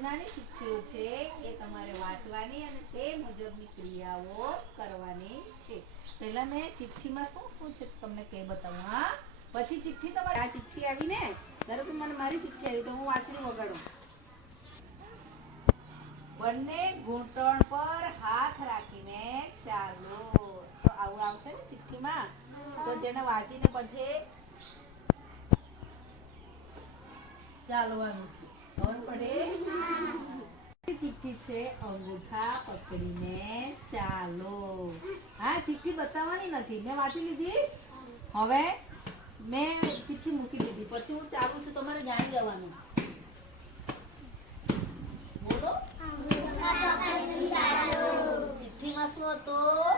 સૂચનાની ચિઠ્ઠીઓ છે એ તમારે વાંચવાની અને તે મુજબની ક્રિયાઓ કરવાની છે. પહેલા મેં ચિઠ્ઠીમાં શું શું છે તમને કે બતાવું. હા, પછી ચિઠ્ઠી તમારે આ ચિઠ્ઠી આવી ને, ધારો કે મને મારી ચિઠ્ઠી આવી તો હું વાંચણી વગાડું. બંને ઘૂંટણ પર હાથ રાખીને ચાલો, તો આવું આવશે ને ચિઠ્ઠીમાં. તો જેને વાંચીને પછી ચાલવાનું છે. ખબર પડે? ચિઠ્ઠી છે અંગૂઠા પકડીને ચાલો. હા, ચિઠ્ઠી બતાવવાની નથી, મેં વાંચી લીધી. હવે મેં ચિઠ્ઠી મૂકી દીધી, પછી હું ચાલુ છું, તમારે જાણી જવાનું. બોલો. ચિઠ્ઠીમાં શું હતું?